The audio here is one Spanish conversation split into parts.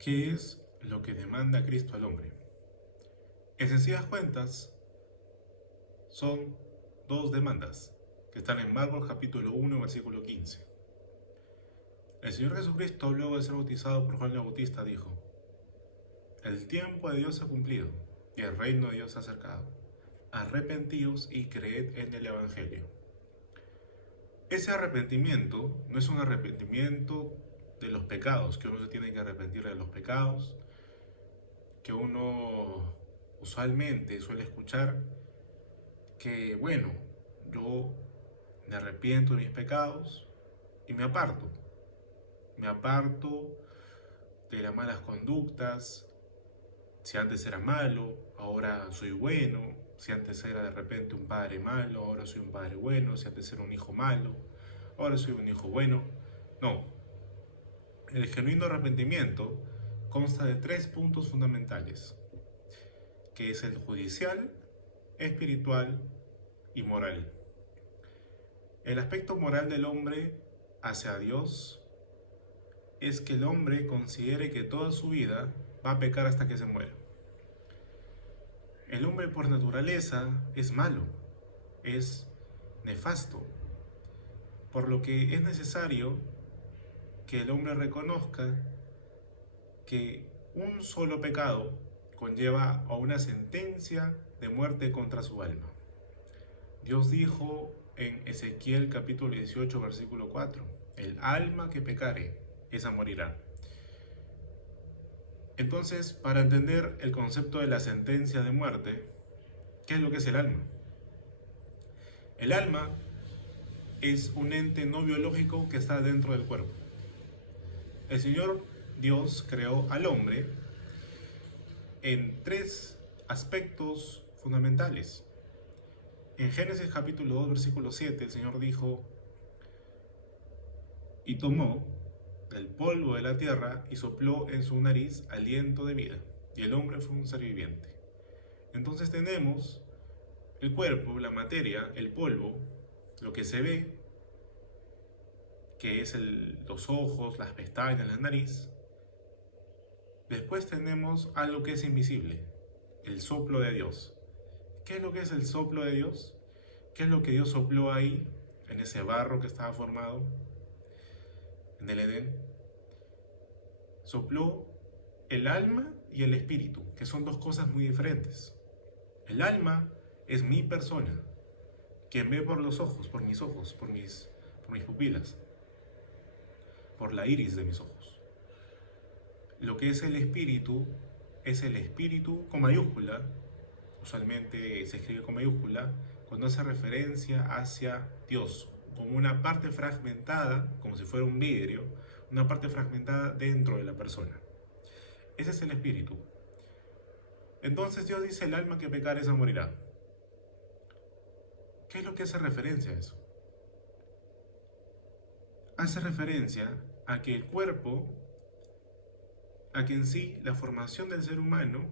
¿Qué es lo que demanda Cristo al hombre? En sencillas cuentas, son dos demandas que están en Marcos capítulo 1, versículo 15. El Señor Jesucristo, luego de ser bautizado por Juan el Bautista, dijo: el tiempo de Dios se ha cumplido y el reino de Dios se ha acercado. Arrepentíos y creed en el Evangelio. Ese arrepentimiento no es un arrepentimiento de los pecados, que uno se tiene que arrepentir de los pecados, que uno usualmente suele escuchar que, bueno, yo me arrepiento de mis pecados y me aparto de las malas conductas. Si antes era malo, ahora soy bueno. Si antes era de repente un padre malo, ahora soy un padre bueno. Si antes era un hijo malo, ahora soy un hijo bueno. No, el genuino arrepentimiento consta de tres puntos fundamentales, que es el judicial, espiritual y moral. El aspecto moral del hombre hacia Dios es que el hombre considere que toda su vida va a pecar hasta que se muera. El hombre por naturaleza es malo, es nefasto, por lo que es necesario que el hombre reconozca que un solo pecado conlleva a una sentencia de muerte contra su alma. Dios dijo en Ezequiel capítulo 18, versículo 4, el alma que pecare, esa morirá. Entonces, para entender el concepto de la sentencia de muerte, ¿qué es lo que es el alma? El alma es un ente no biológico que está dentro del cuerpo. El Señor Dios creó al hombre en tres aspectos fundamentales. En Génesis capítulo 2, versículo 7, el Señor dijo: y tomó del polvo de la tierra y sopló en su nariz aliento de vida, y el hombre fue un ser viviente. Entonces tenemos el cuerpo, la materia, el polvo, lo que se ve, que es los ojos, las pestañas, la nariz. Después tenemos algo que es invisible, el soplo de Dios. ¿Qué es lo que es el soplo de Dios? ¿Qué es lo que Dios sopló ahí, en ese barro que estaba formado en el Edén? Sopló el alma y el espíritu, que son dos cosas muy diferentes. El alma es mi persona, quien ve por los ojos, por mis ojos, por mis pupilas, por la iris de mis ojos. Lo que es el espíritu con mayúscula, usualmente se escribe con mayúscula, cuando hace referencia hacia Dios, como una parte fragmentada, como si fuera un vidrio, una parte fragmentada dentro de la persona. Ese es el espíritu. Entonces Dios dice: el alma que pecare esa morirá. ¿Qué es lo que hace referencia a eso? Hace referencia a que el cuerpo, a que en sí la formación del ser humano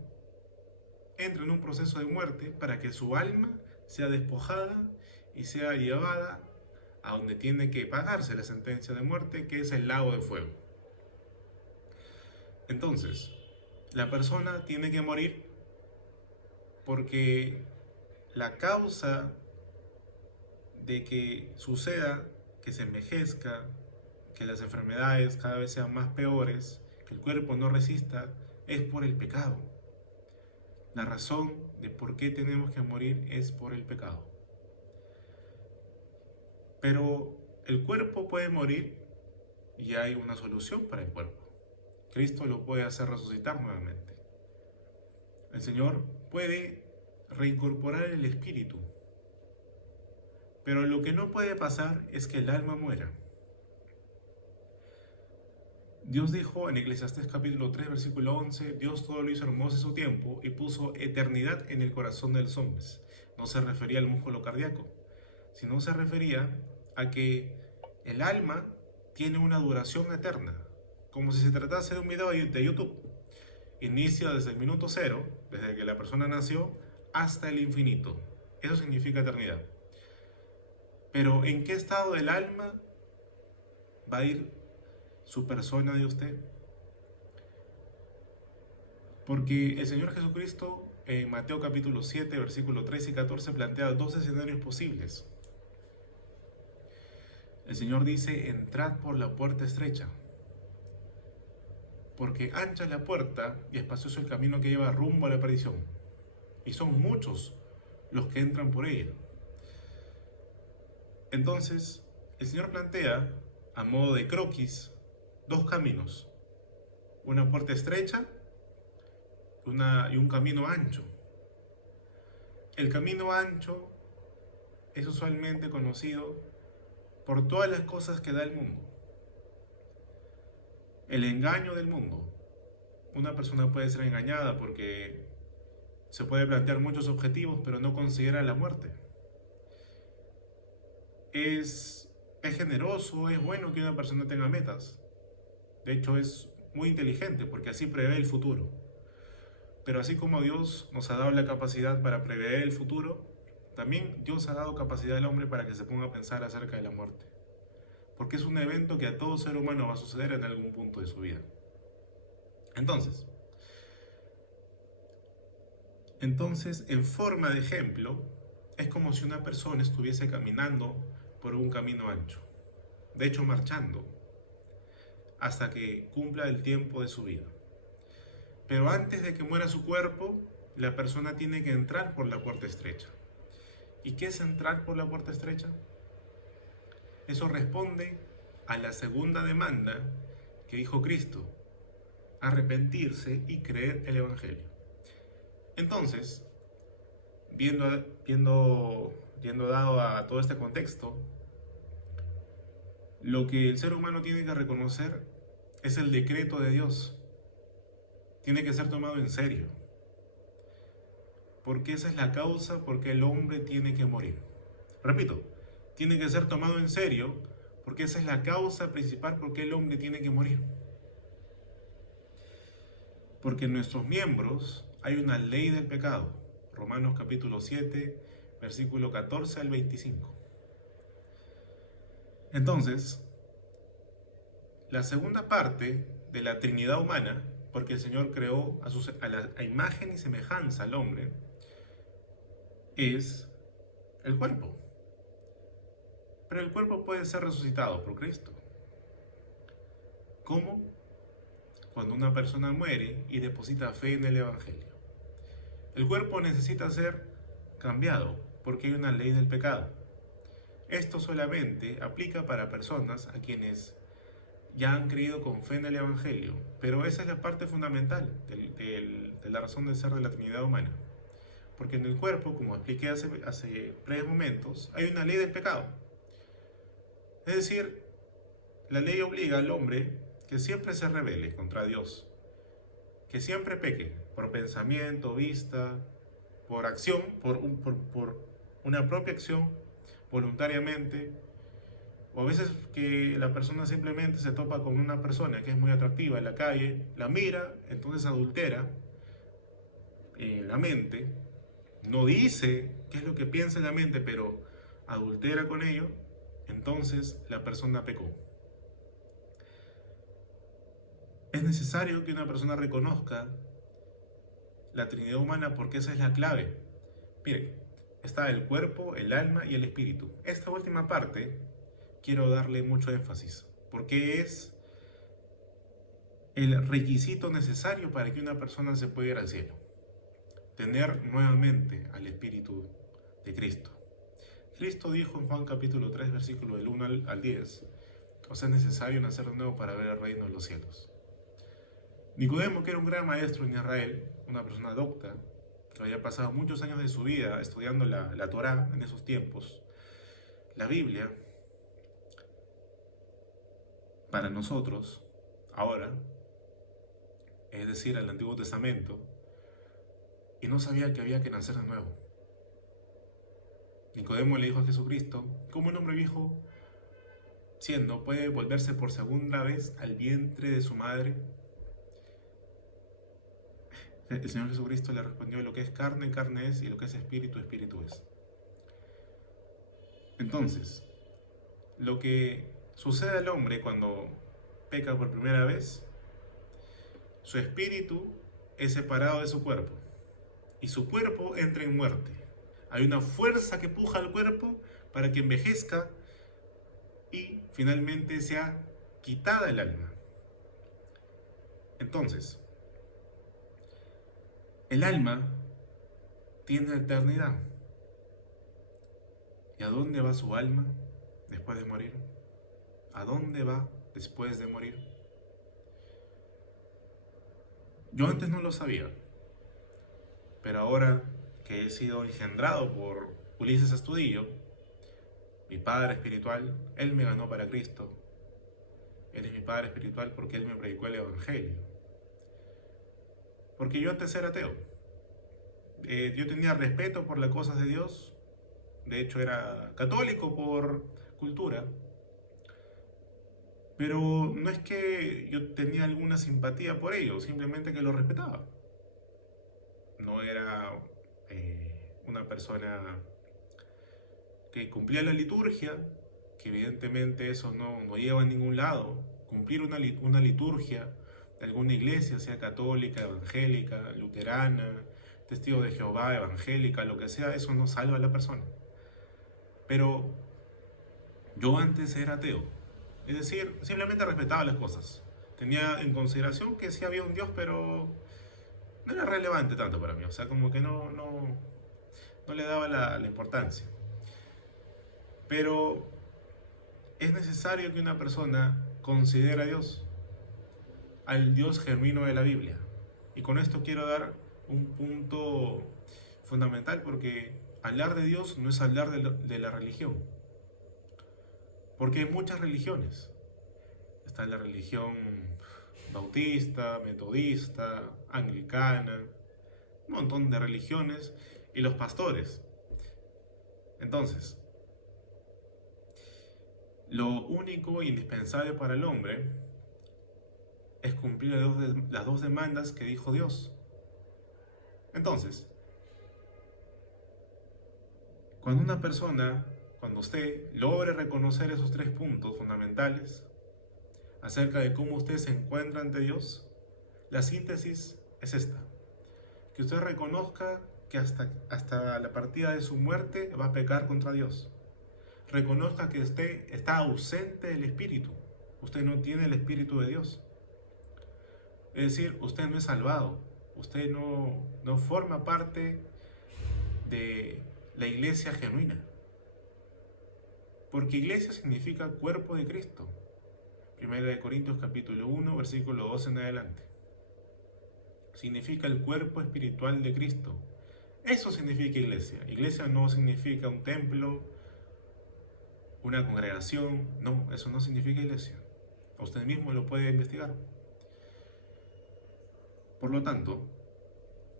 entra en un proceso de muerte para que su alma sea despojada y sea llevada a donde tiene que pagarse la sentencia de muerte, que es el lago de fuego. Entonces, la persona tiene que morir porque la causa de que suceda, que se envejezca, que las enfermedades cada vez sean más peores, que el cuerpo no resista, es por el pecado. La razón de por qué tenemos que morir es por el pecado. Pero el cuerpo puede morir y hay una solución para el cuerpo. Cristo lo puede hacer resucitar nuevamente. El Señor puede reincorporar el espíritu. Pero lo que no puede pasar es que el alma muera. Dios dijo en Eclesiastés capítulo 3, versículo 11, Dios todo lo hizo hermoso en su tiempo y puso eternidad en el corazón de los hombres. No se refería al músculo cardíaco, sino se refería a que el alma tiene una duración eterna, como si se tratase de un video de YouTube. Inicia desde el minuto cero, desde que la persona nació, hasta el infinito. Eso significa eternidad. Pero ¿en qué estado del alma va a ir su persona de usted? Porque el Señor Jesucristo en Mateo capítulo 7, versículos 13 y 14 plantea dos escenarios posibles. El Señor dice, entrad por la puerta estrecha, porque ancha es la puerta y espacioso el camino que lleva rumbo a la perdición, y son muchos los que entran por ella. Entonces, el Señor plantea, a modo de croquis, dos caminos, una puerta estrecha y un camino ancho. El camino ancho es usualmente conocido por todas las cosas que da el mundo. El engaño del mundo. Una persona puede ser engañada porque se puede plantear muchos objetivos, pero no considera la muerte. Es generoso, es bueno que una persona tenga metas. De hecho, es muy inteligente porque así prevé el futuro. Pero así como Dios nos ha dado la capacidad para prever el futuro, también Dios ha dado capacidad al hombre para que se ponga a pensar acerca de la muerte. Porque es un evento que a todo ser humano va a suceder en algún punto de su vida. Entonces, en forma de ejemplo, es como si una persona estuviese caminando por un camino ancho. De hecho, marchando, hasta que cumpla el tiempo de su vida. Pero antes de que muera su cuerpo, la persona tiene que entrar por la puerta estrecha. ¿Y qué es entrar por la puerta estrecha? Eso responde a la segunda demanda que dijo Cristo: arrepentirse y creer el Evangelio. Entonces, yendo dado a todo este contexto, lo que el ser humano tiene que reconocer es el decreto de Dios. Tiene que ser tomado en serio, porque esa es la causa por qué el hombre tiene que morir. Repito, tiene que ser tomado en serio, porque esa es la causa principal por qué el hombre tiene que morir. Porque en nuestros miembros hay una ley del pecado. Romanos capítulo 7, versículo 14 al 25. Entonces, la segunda parte de la Trinidad humana, porque el Señor creó a imagen y semejanza al hombre, es el cuerpo. Pero el cuerpo puede ser resucitado por Cristo. ¿Cómo? Cuando una persona muere y deposita fe en el Evangelio. El cuerpo necesita ser cambiado porque hay una ley del pecado. Esto solamente aplica para personas a quienes ya han creído con fe en el Evangelio, pero esa es la parte fundamental de la razón de ser de la Trinidad humana. Porque en el cuerpo, como expliqué hace breves momentos, hay una ley del pecado. Es decir, la ley obliga al hombre que siempre se rebele contra Dios, que siempre peque por pensamiento, vista, por acción, por una propia acción, voluntariamente, o a veces que la persona simplemente se topa con una persona que es muy atractiva en la calle, la mira, entonces adultera en la mente, no dice qué es lo que piensa en la mente, pero adultera con ello, entonces la persona pecó. Es necesario que una persona reconozca la Trinidad humana porque esa es la clave. Miren, está el cuerpo, el alma y el espíritu. Esta última parte quiero darle mucho énfasis porque es el requisito necesario para que una persona se pueda ir al cielo. Tener nuevamente al Espíritu de Cristo. Cristo dijo en Juan capítulo 3, versículo del 1 al 10, os es necesario nacer de nuevo para ver el reino de los cielos. Nicodemo, que era un gran maestro en Israel, una persona docta, que había pasado muchos años de su vida estudiando la Torá en esos tiempos, la Biblia, para nosotros, ahora, es decir, el Antiguo Testamento, y no sabía que había que nacer de nuevo. Nicodemo le dijo a Jesucristo, ¿cómo un hombre viejo siendo puede volverse por segunda vez al vientre de su madre? El Señor Jesucristo le respondió, lo que es carne, carne es, y lo que es espíritu, espíritu es. Entonces, lo que sucede al hombre cuando peca por primera vez, su espíritu es separado de su cuerpo y su cuerpo entra en muerte. Hay una fuerza que puja al cuerpo para que envejezca y finalmente sea quitada el alma. Entonces, el alma tiene eternidad. ¿Y a dónde va su alma después de morir? ¿A dónde va después de morir? Yo antes no lo sabía, pero ahora que he sido engendrado por Ulises Astudillo, mi padre espiritual, él me ganó para Cristo. Él es mi padre espiritual porque él me predicó el Evangelio. Porque yo antes era ateo. Yo tenía respeto por las cosas de Dios. De hecho, era católico por cultura. Pero no es que yo tenía alguna simpatía por ello, simplemente que lo respetaba. No era una persona que cumplía la liturgia, que evidentemente eso no lleva a ningún lado. Cumplir una liturgia de alguna iglesia, sea católica, evangélica, luterana, testigo de Jehová, evangélica, lo que sea, eso no salva a la persona. Pero yo antes era ateo, es decir, simplemente respetaba las cosas. Tenía en consideración que sí había un Dios, pero no era relevante tanto para mí, o sea, como que no le daba la importancia. Pero es necesario que una persona considere a Dios, al Dios genuino de la Biblia. Y con esto quiero dar un punto fundamental, porque hablar de Dios no es hablar de la religión. Porque hay muchas religiones. Está la religión bautista, metodista, anglicana, un montón de religiones y los pastores. Entonces, lo único indispensable para el hombre es cumplir las dos demandas que dijo Dios. Entonces, cuando usted logre reconocer esos tres puntos fundamentales acerca de cómo usted se encuentra ante Dios, la síntesis es esta: que usted reconozca que hasta la partida de su muerte va a pecar contra Dios. Reconozca que usted está ausente del Espíritu. Usted no tiene el Espíritu de Dios. Es decir, usted no es salvado. Usted no forma parte de la iglesia genuina. Porque iglesia significa cuerpo de Cristo. 1 Corintios capítulo 1, versículo 12 en adelante. Significa el cuerpo espiritual de Cristo. Eso significa iglesia. Iglesia no significa un templo, una congregación. No, eso no significa iglesia. Usted mismo lo puede investigar. Por lo tanto,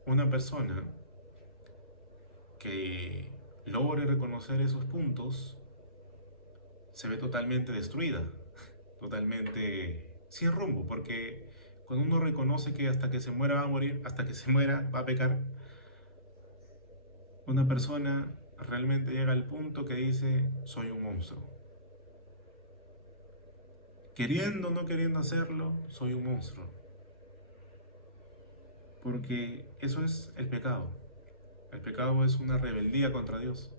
una persona que logre reconocer esos puntos se ve totalmente destruida, totalmente sin rumbo, porque cuando uno reconoce que hasta que se muera va a morir, hasta que se muera va a pecar, una persona realmente llega al punto que dice: soy un monstruo. Queriendo o no queriendo hacerlo, soy un monstruo. Porque eso es el pecado. El pecado es una rebeldía contra Dios.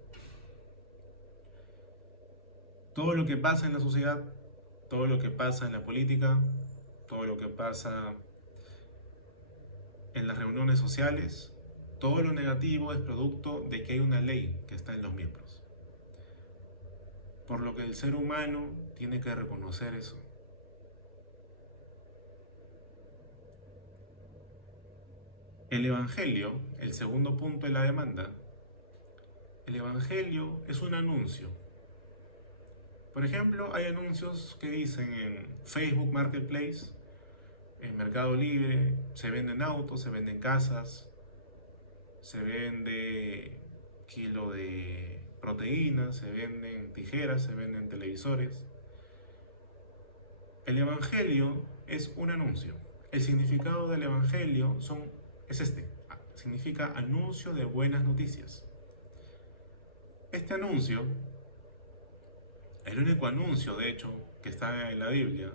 Todo lo que pasa en la sociedad, todo lo que pasa en la política, todo lo que pasa en las reuniones sociales, todo lo negativo es producto de que hay una ley que está en los miembros. Por lo que el ser humano tiene que reconocer eso. El Evangelio, el segundo punto de la demanda, el Evangelio es un anuncio. Por ejemplo, hay anuncios que dicen en Facebook Marketplace, en Mercado Libre, se venden autos, se venden casas, se vende kilo de proteínas, se venden tijeras, se venden televisores. El Evangelio es un anuncio. El significado del Evangelio es este: significa anuncio de buenas noticias. Este anuncio, el único anuncio de hecho que está en la Biblia,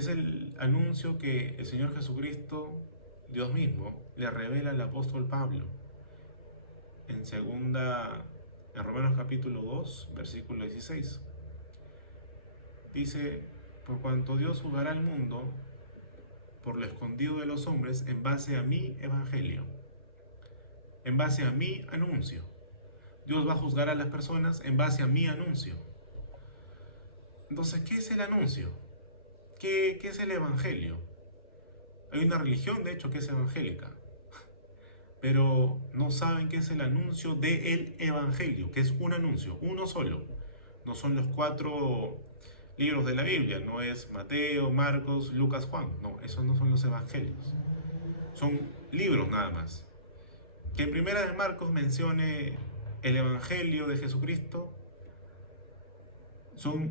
Es el anuncio que el Señor Jesucristo, Dios mismo, le revela al apóstol Pablo en Romanos capítulo 2, versículo 16. Dice: por cuanto Dios juzgará al mundo por lo escondido de los hombres en base a mi evangelio, en base a mi anuncio. Dios va a juzgar a las personas en base a mi anuncio. Entonces, ¿qué es el anuncio? ¿Qué es el evangelio? Hay una religión, de hecho, que es evangélica, pero no saben qué es el anuncio del evangelio, que es un anuncio, uno solo. No son los 4 libros de la Biblia, no es Mateo, Marcos, Lucas, Juan. No, esos no son los evangelios. Son libros nada más. Que en primera de Marcos mencione el evangelio de Jesucristo,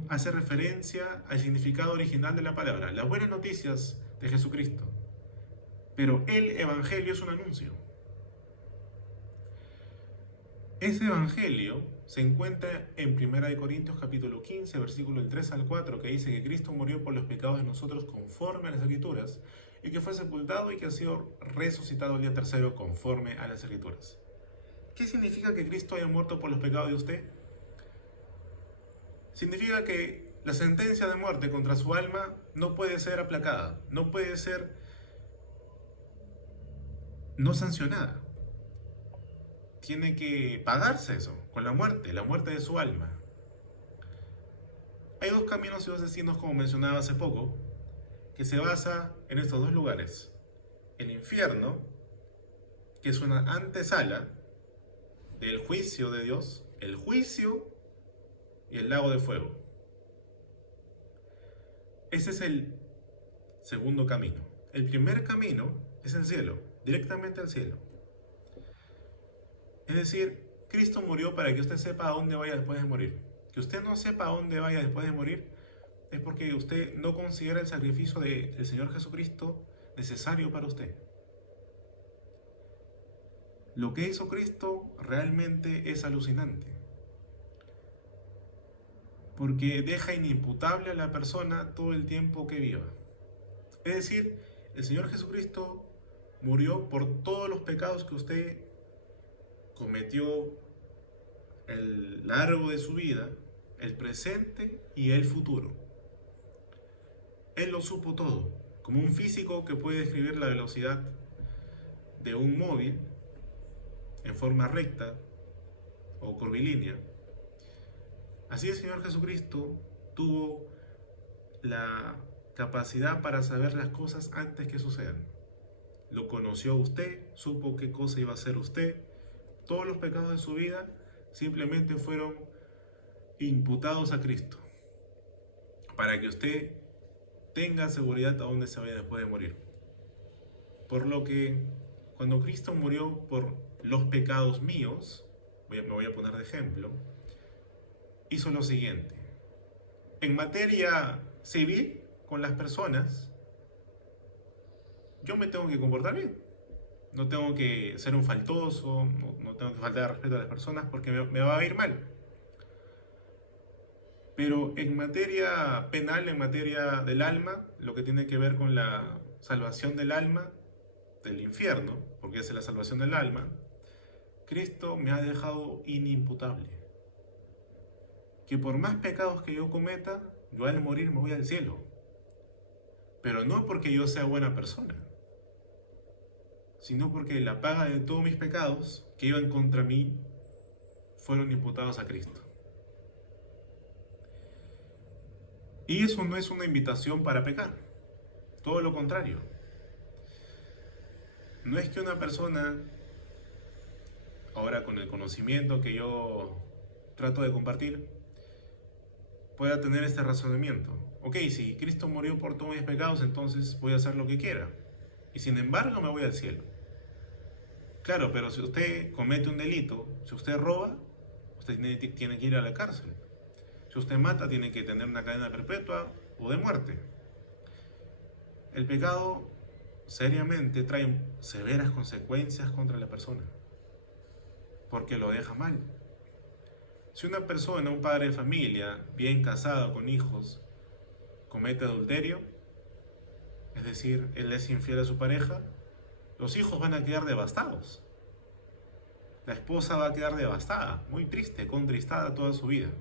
hace referencia al significado original de la palabra, las buenas noticias de Jesucristo. Pero el evangelio es un anuncio. Ese evangelio se encuentra en 1 Corintios capítulo 15, versículo del 3 al 4, que dice que Cristo murió por los pecados de nosotros conforme a las Escrituras, y que fue sepultado y que ha sido resucitado el día tercero conforme a las Escrituras. ¿Qué significa que Cristo haya muerto por los pecados de usted? Significa que la sentencia de muerte contra su alma no puede ser aplacada, no puede ser no sancionada. Tiene que pagarse eso, con la muerte de su alma. Hay 2 caminos y 2 destinos, como mencionaba hace poco, que se basa en estos 2 lugares. El infierno, que es una antesala del juicio de Dios, el juicio y el lago de fuego. Ese es el segundo camino. El primer camino es el cielo, directamente al cielo. Es decir, Cristo murió para que usted sepa a dónde vaya después de morir. Que usted no sepa a dónde vaya después de morir es porque usted no considera el sacrificio del Señor Jesucristo necesario para usted. Lo que hizo Cristo realmente es alucinante, porque deja inimputable a la persona todo el tiempo que viva. Es decir, el Señor Jesucristo murió por todos los pecados que usted cometió a lo largo de su vida, el presente y el futuro. Él lo supo todo, como un físico que puede describir la velocidad de un móvil en forma recta o curvilínea. Así el Señor Jesucristo tuvo la capacidad para saber las cosas antes que sucedan. Lo conoció usted, supo qué cosa iba a hacer usted. Todos los pecados de su vida simplemente fueron imputados a Cristo, para que usted tenga seguridad a dónde se vaya después de morir. Por lo que cuando Cristo murió por los pecados míos, me voy a poner de ejemplo, hizo lo siguiente. En materia civil, con las personas, yo me tengo que comportar bien. No tengo que ser un faltoso, no tengo que faltar respeto a las personas porque me va a ir mal. Pero en materia penal, en materia del alma, lo que tiene que ver con la salvación del alma, del infierno, porque es la salvación del alma, Cristo me ha dejado inimputable. Que por más pecados que yo cometa, yo al morir me voy al cielo. Pero no porque yo sea buena persona, sino porque la paga de todos mis pecados que iban contra mí fueron imputados a Cristo. Y eso no es una invitación para pecar, todo lo contrario. No es que una persona, ahora con el conocimiento que yo trato de compartir, pueda tener este razonamiento. Ok, si Cristo murió por todos mis pecados, entonces voy a hacer lo que quiera. Y sin embargo me voy al cielo. Claro, pero si usted comete un delito, si usted roba, usted tiene que ir a la cárcel. Si usted mata, tiene que tener una cadena perpetua o de muerte. El pecado seriamente trae severas consecuencias contra la persona, porque lo deja mal. Si una persona, un padre de familia, bien casado, con hijos, comete adulterio, es decir, él es infiel a su pareja, los hijos van a quedar devastados. La esposa va a quedar devastada, muy triste, contristada toda su vida.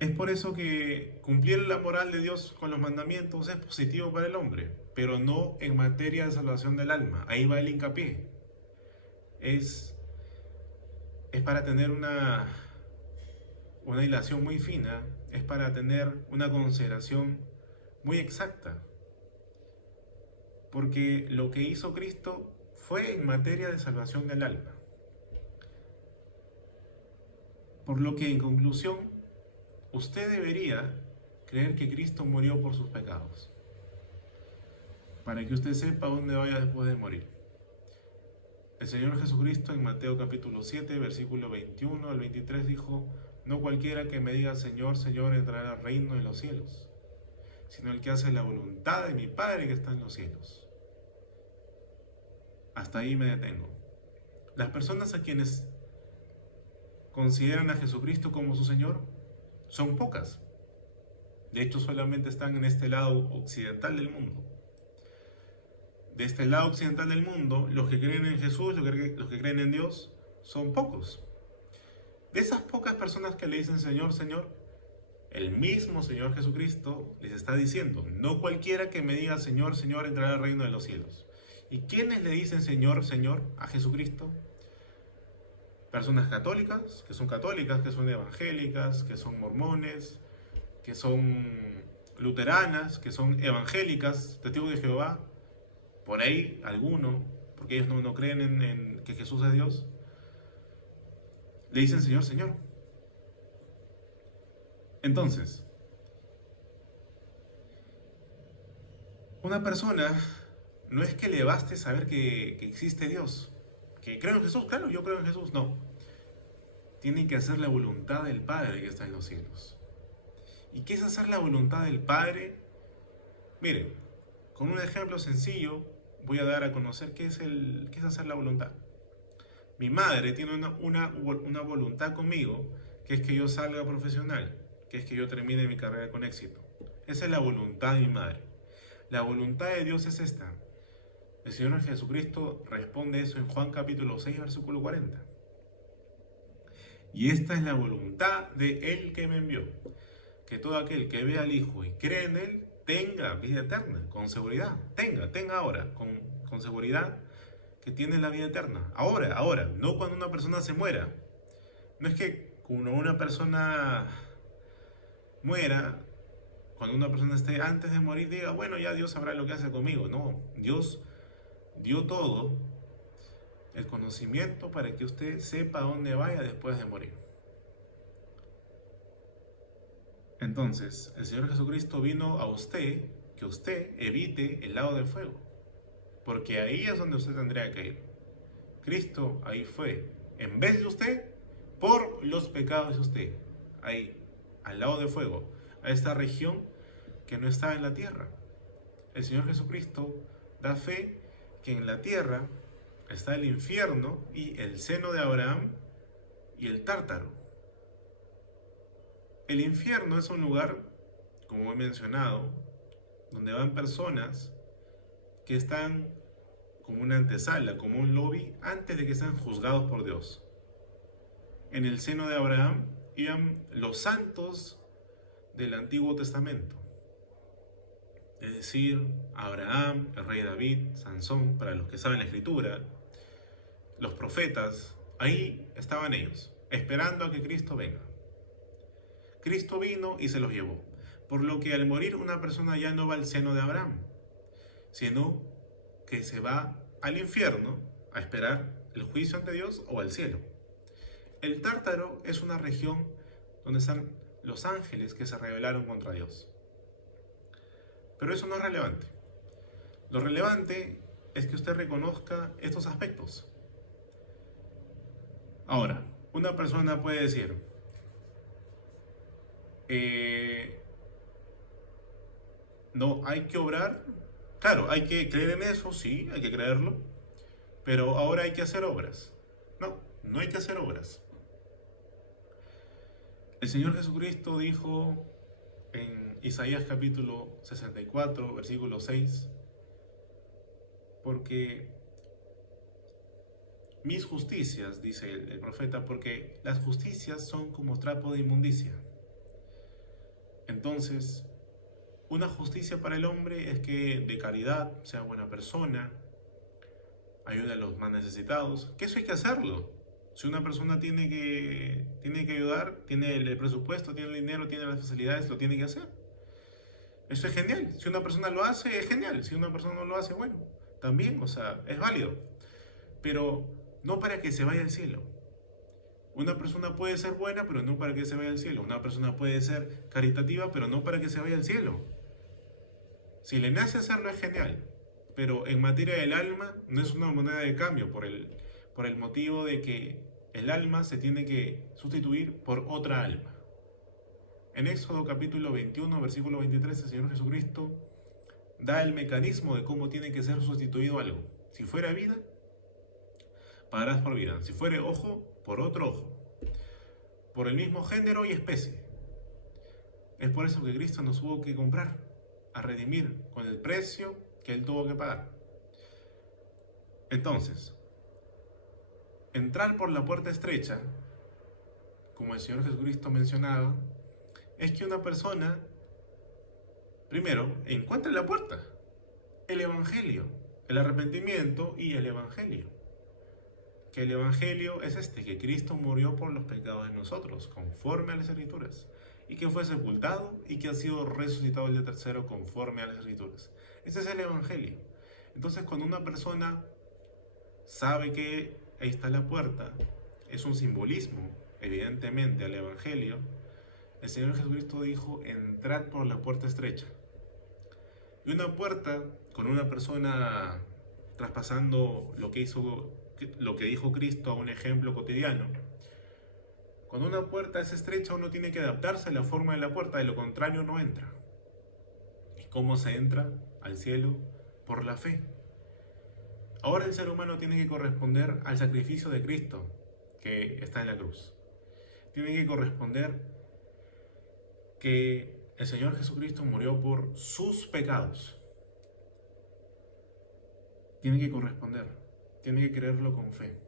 Es por eso que cumplir la moral de Dios con los mandamientos es positivo para el hombre, pero no en materia de salvación del alma. Ahí va el hincapié. Es para tener una hilación muy fina, es para tener una consideración muy exacta. Porque lo que hizo Cristo fue en materia de salvación del alma. Por lo que, en conclusión, usted debería creer que Cristo murió por sus pecados, para que usted sepa dónde vaya después de morir. El Señor Jesucristo en Mateo capítulo 7, versículo 21 al 23 dijo: no cualquiera que me diga Señor, Señor entrará al reino de los cielos, sino el que hace la voluntad de mi Padre que está en los cielos. Hasta ahí me detengo. Las personas a quienes consideran a Jesucristo como su Señor son pocas. De hecho, solamente están en este lado occidental del mundo. De este lado occidental del mundo, los que creen en Jesús, los que creen en Dios, son pocos. De esas pocas personas que le dicen Señor, Señor, el mismo Señor Jesucristo les está diciendo: no cualquiera que me diga Señor, Señor entrará al reino de los cielos. ¿Y quiénes le dicen Señor, Señor a Jesucristo? Personas católicas, que son evangélicas, que son mormones, que son luteranas, que son evangélicas, testigos de Jehová, por ahí alguno, porque ellos no creen en que Jesús es Dios, le dicen Señor, Señor. Entonces, una persona no es que le baste saber que existe Dios, que creo en Jesús, claro, yo creo en Jesús, no. Tiene que hacer la voluntad del Padre que está en los cielos. ¿Y qué es hacer la voluntad del Padre? Miren, con un ejemplo sencillo voy a dar a conocer qué es hacer la voluntad. Mi madre tiene una voluntad conmigo, que es que yo salga profesional, que es que yo termine mi carrera con éxito. Esa es la voluntad de mi madre. La voluntad de Dios es esta. El Señor Jesucristo responde eso en Juan capítulo 6, versículo 40. Y esta es la voluntad de Él que me envió, que todo aquel que ve al Hijo y cree en Él tenga vida eterna, con seguridad. Tenga ahora, con seguridad, que tiene la vida eterna. Ahora, no cuando una persona se muera. No es que cuando una persona muera, cuando una persona esté antes de morir, diga, bueno, ya Dios sabrá lo que hace conmigo. No, Dios dio todo, el conocimiento, para que usted sepa dónde vaya después de morir. Entonces, el Señor Jesucristo vino a usted, que usted evite el lago de fuego, porque ahí es donde usted tendría que ir. Cristo ahí fue, en vez de usted, por los pecados de usted, ahí, al lago de fuego, a esta región que no está en la tierra. El Señor Jesucristo da fe que en la tierra está el infierno y el seno de Abraham y el Tártaro. El infierno es un lugar, como he mencionado, donde van personas que están como una antesala, como un lobby, antes de que sean juzgados por Dios. En el seno de Abraham iban los santos del Antiguo Testamento. Es decir, Abraham, el rey David, Sansón, para los que saben la escritura, los profetas, ahí estaban ellos, esperando a que Cristo venga. Cristo vino y se los llevó, por lo que al morir una persona ya no va al seno de Abraham, sino que se va al infierno a esperar el juicio ante Dios o al cielo. El Tártaro es una región donde están los ángeles que se rebelaron contra Dios. Pero eso no es relevante. Lo relevante es que usted reconozca estos aspectos. Ahora, una persona puede decir, no hay que obrar. Claro, hay que creer en eso, sí, hay que creerlo, pero ahora hay que hacer obras. No hay que hacer obras. El Señor Jesucristo dijo en Isaías capítulo 64, versículo 6, porque mis justicias, dice el profeta, porque las justicias son como trapo de inmundicia. Entonces, una justicia para el hombre es que de caridad, sea buena persona, ayude a los más necesitados, que eso hay que hacerlo. Si una persona tiene que ayudar, tiene el presupuesto, tiene el dinero, tiene las facilidades, lo tiene que hacer. Eso es genial. Si una persona lo hace, es genial. Si una persona no lo hace, bueno, también, o sea, es válido. Pero no para que se vaya al cielo. Una persona puede ser buena, pero no para que se vaya al cielo. Una persona puede ser caritativa, pero no para que se vaya al cielo. Si le nace hacerlo, es genial. Pero en materia del alma, no es una moneda de cambio por el motivo de que el alma se tiene que sustituir por otra alma. En Éxodo capítulo 21, versículo 23, el Señor Jesucristo da el mecanismo de cómo tiene que ser sustituido algo. Si fuera vida, pagarás por vida. Si fuera ojo, por otro ojo. Por el mismo género y especie. Es por eso que Cristo nos tuvo que comprar, a redimir con el precio que Él tuvo que pagar. Entonces, entrar por la puerta estrecha, como el Señor Jesucristo mencionaba, es que una persona, primero, encuentre la puerta, el Evangelio, el arrepentimiento y el Evangelio. Que el Evangelio es que Cristo murió por los pecados de nosotros, conforme a las Escrituras, y que fue sepultado y que ha sido resucitado el día tercero conforme a las Escrituras. Ese es el Evangelio. Entonces, cuando una persona sabe que ahí está la puerta, es un simbolismo, evidentemente, al Evangelio. El Señor Jesucristo dijo: entrad por la puerta estrecha. Y una puerta con una persona traspasando lo que dijo Cristo a un ejemplo cotidiano. Cuando una puerta es estrecha, uno tiene que adaptarse a la forma de la puerta, de lo contrario no entra. ¿Y cómo se entra al cielo? Por la fe. Ahora el ser humano tiene que corresponder al sacrificio de Cristo que está en la cruz. Tiene que corresponder que el Señor Jesucristo murió por sus pecados. Tiene que corresponder, tiene que creerlo con fe.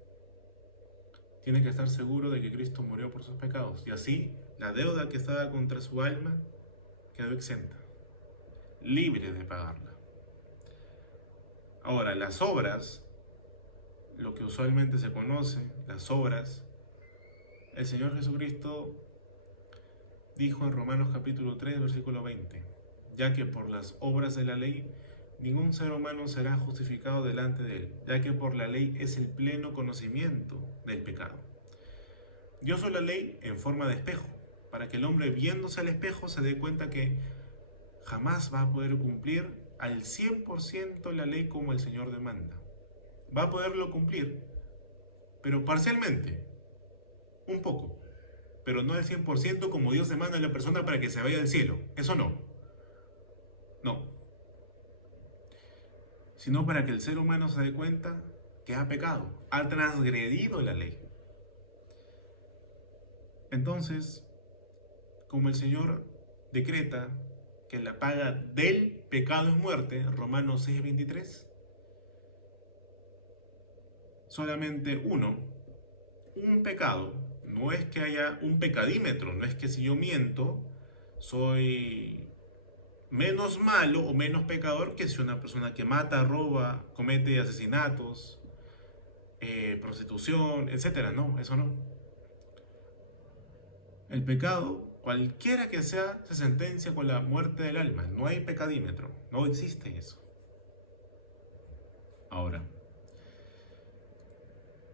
Tiene que estar seguro de que Cristo murió por sus pecados. Y así, la deuda que estaba contra su alma quedó exenta, libre de pagarla. Ahora, las obras, lo que usualmente se conoce, las obras, el Señor Jesucristo dijo en Romanos capítulo 3, versículo 20, ya que por las obras de la ley ningún ser humano será justificado delante de él, ya que por la ley es el pleno conocimiento del pecado. Dios usó la ley en forma de espejo, para que el hombre viéndose al espejo se dé cuenta que jamás va a poder cumplir al 100% la ley como el Señor demanda. Va a poderlo cumplir, pero parcialmente, un poco, pero no al 100% como Dios demanda a la persona para que se vaya al cielo. Eso no. No. Sino para que el ser humano se dé cuenta que ha pecado, ha transgredido la ley. Entonces, como el Señor decreta que la paga del pecado es muerte, Romanos 6:23, solamente un pecado, no es que haya un pecadímetro, no es que si yo miento soy menos malo o menos pecador que si una persona que mata, roba, comete asesinatos, prostitución, etcétera. No, eso no. El pecado, cualquiera que sea, se sentencia con la muerte del alma. No hay pecadímetro, no existe eso. Ahora,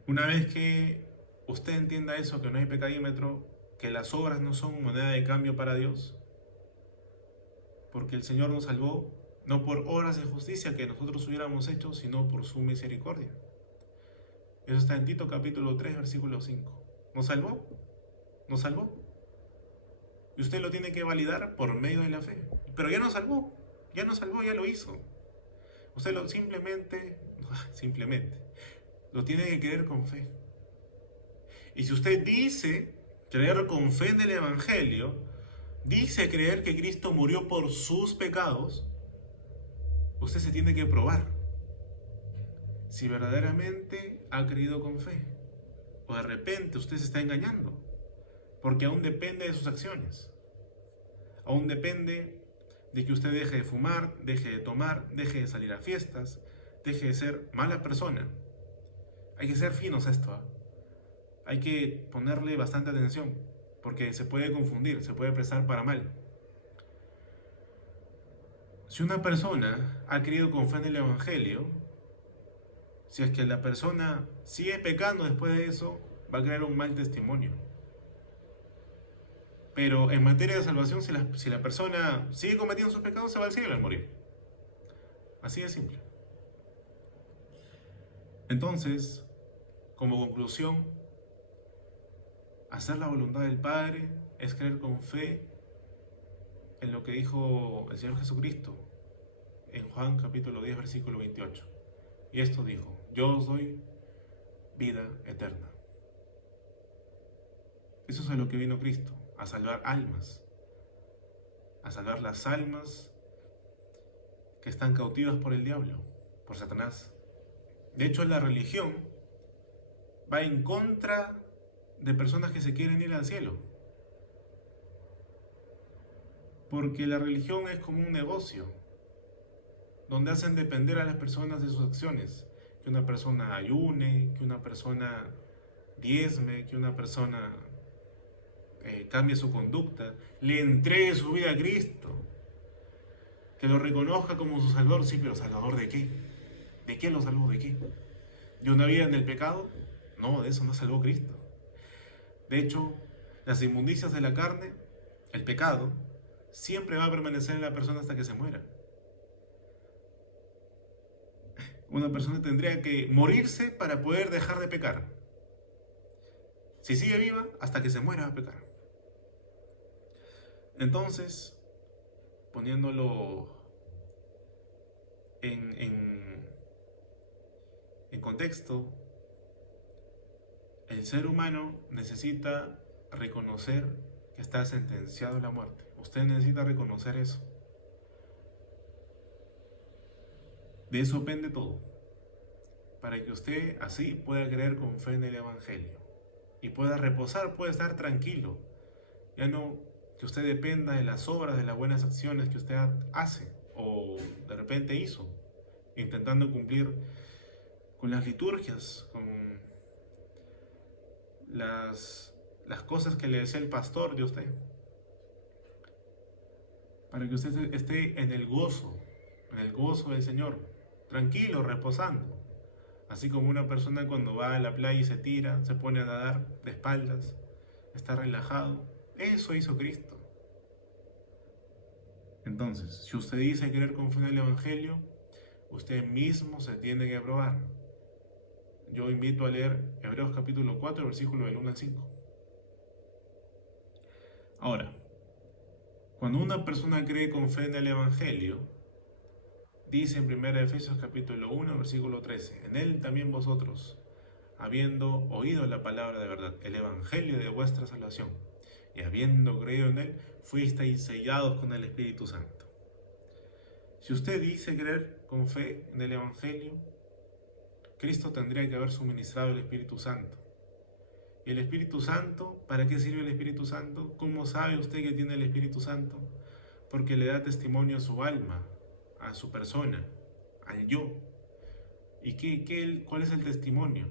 una vez que usted entienda eso, que no hay pecadímetro, que las obras no son moneda de cambio para Dios, porque el Señor nos salvó no por obras de justicia que nosotros hubiéramos hecho, sino por su misericordia. Eso está en Tito capítulo 3, versículo 5. ¿Nos salvó? ¿Nos salvó? Y usted lo tiene que validar por medio de la fe. Pero ya nos salvó, ya lo hizo. Usted simplemente, lo tiene que creer con fe. Y si usted dice creer con fe en el Evangelio, dice creer que Cristo murió por sus pecados, usted se tiene que probar si verdaderamente ha creído con fe. O de repente usted se está engañando, porque aún depende de sus acciones. Aún depende de que usted deje de fumar, deje de tomar, deje de salir a fiestas, deje de ser mala persona. Hay que ser finos a esto, ¿eh? Hay que ponerle bastante atención, porque se puede confundir, se puede prestar para mal. Si una persona ha creído con fe en el Evangelio, si es que la persona sigue pecando después de eso, va a crear un mal testimonio. Pero en materia de salvación, si la persona sigue cometiendo sus pecados, se va al cielo al morir. Así de simple. Entonces, como conclusión, hacer la voluntad del Padre es creer con fe en lo que dijo el Señor Jesucristo en Juan capítulo 10, versículo 28. Y esto dijo: yo os doy vida eterna. Eso es a lo que vino Cristo, a salvar almas, a salvar las almas que están cautivas por el diablo, por Satanás. De hecho, la religión va en contra de personas que se quieren ir al cielo, porque la religión es como un negocio donde hacen depender a las personas de sus acciones. Que una persona ayune, que una persona diezme, que una persona cambie su conducta, le entregue su vida a Cristo, que lo reconozca como su Salvador. Sí, pero ¿Salvador de qué? ¿De qué lo salvó? ¿De qué? ¿De una vida en el pecado? No, de eso no salvó Cristo. De hecho, las inmundicias de la carne, el pecado, siempre va a permanecer en la persona hasta que se muera. Una persona tendría que morirse para poder dejar de pecar. Si sigue viva, hasta que se muera va a pecar. Entonces, poniéndolo en contexto, el ser humano necesita reconocer que está sentenciado a la muerte. Usted necesita reconocer eso. De eso depende todo, para que usted así pueda creer con fe en el Evangelio y pueda reposar, pueda estar tranquilo. Ya no que usted dependa de las obras, de las buenas acciones que usted hace o de repente hizo, intentando cumplir con las liturgias, con las cosas que le decía el pastor de usted, para que usted esté en el gozo del Señor, tranquilo, reposando. Así como una persona cuando va a la playa y se tira, se pone a nadar de espaldas, está relajado. Eso hizo Cristo. Entonces, si usted dice querer confiar en el Evangelio, usted mismo se tiene que probar. Yo invito a leer Hebreos capítulo 4, versículo del 1 al 5. Ahora, cuando una persona cree con fe en el Evangelio, dice en 1 Efesios capítulo 1, versículo 13, en él también vosotros, habiendo oído la palabra de verdad, el Evangelio de vuestra salvación, y habiendo creído en él, fuisteis sellados con el Espíritu Santo. Si usted dice creer con fe en el Evangelio, Cristo tendría que haber suministrado el Espíritu Santo. ¿Y el Espíritu Santo? ¿Para qué sirve el Espíritu Santo? ¿Cómo sabe usted que tiene el Espíritu Santo? Porque le da testimonio a su alma, a su persona, al yo. ¿Y cuál es el testimonio?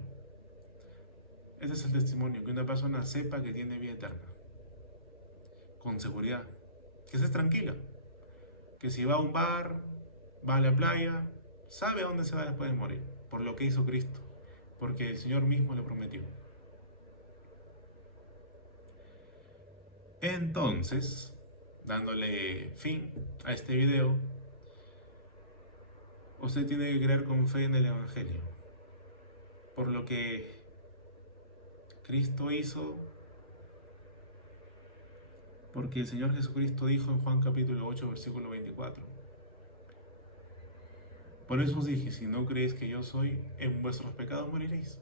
Ese es el testimonio, que una persona sepa que tiene vida eterna, con seguridad, que esté tranquila, que si va a un bar, va a la playa, sabe a dónde se va después de morir, por lo que hizo Cristo, porque el Señor mismo le prometió. Entonces, dándole fin a este video, usted tiene que creer con fe en el Evangelio, por lo que Cristo hizo, porque el Señor Jesucristo dijo en Juan capítulo 8, versículo 24. Por eso os dije, si no creéis que yo soy, en vuestros pecados moriréis.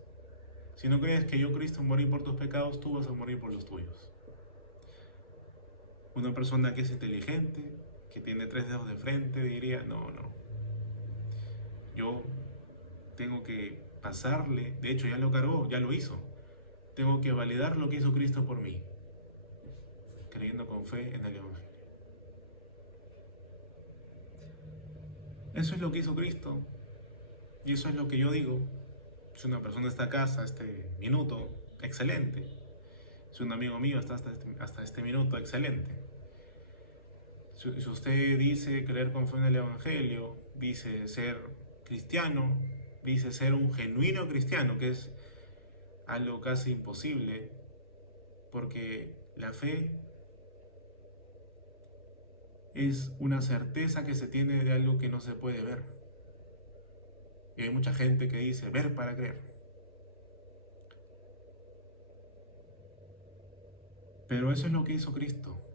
Si no crees que yo, Cristo, morí por tus pecados, tú vas a morir por los tuyos. Una persona que es inteligente, que tiene 3 dedos de frente, diría, no, no. Yo tengo que pasarle, de hecho ya lo cargó, ya lo hizo. Tengo que validar lo que hizo Cristo por mí, creyendo con fe en el Evangelio. Eso es lo que hizo Cristo, y eso es lo que yo digo. Si una persona está acá hasta este minuto, excelente. Si un amigo mío está hasta este minuto, excelente. Si usted dice creer con fe en el Evangelio, dice ser cristiano, dice ser un genuino cristiano, que es algo casi imposible, porque la fe es una certeza que se tiene de algo que no se puede ver. Y hay mucha gente que dice ver para creer. Pero eso es lo que hizo Cristo.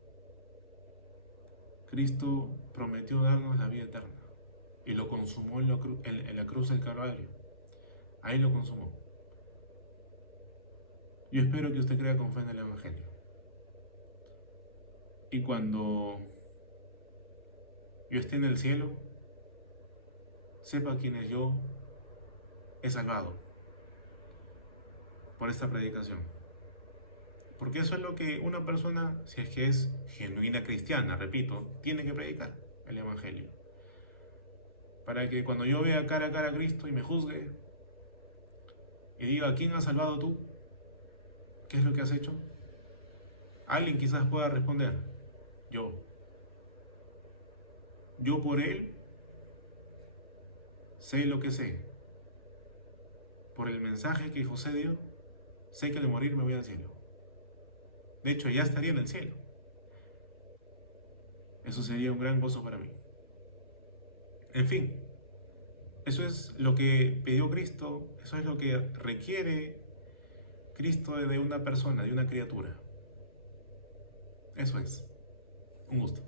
Cristo prometió darnos la vida eterna y lo consumó en la cruz del Calvario. Ahí lo consumó. Yo espero que usted crea con fe en el Evangelio. Y cuando yo esté en el cielo, sepa quién es yo he salvado por esta predicación. Porque eso es lo que una persona, si es que es genuina cristiana, repito, tiene que predicar el Evangelio. Para que cuando yo vea cara a cara a Cristo y me juzgue y diga, ¿a quién has salvado tú? ¿Qué es lo que has hecho? Alguien quizás pueda responder, yo. Yo por él sé lo que sé. Por el mensaje que José dio, sé que al morir me voy al cielo. De hecho, ya estaría en el cielo. Eso sería un gran gozo para mí. En fin, eso es lo que pidió Cristo, eso es lo que requiere Cristo de una persona, de una criatura. Eso es. Un gusto.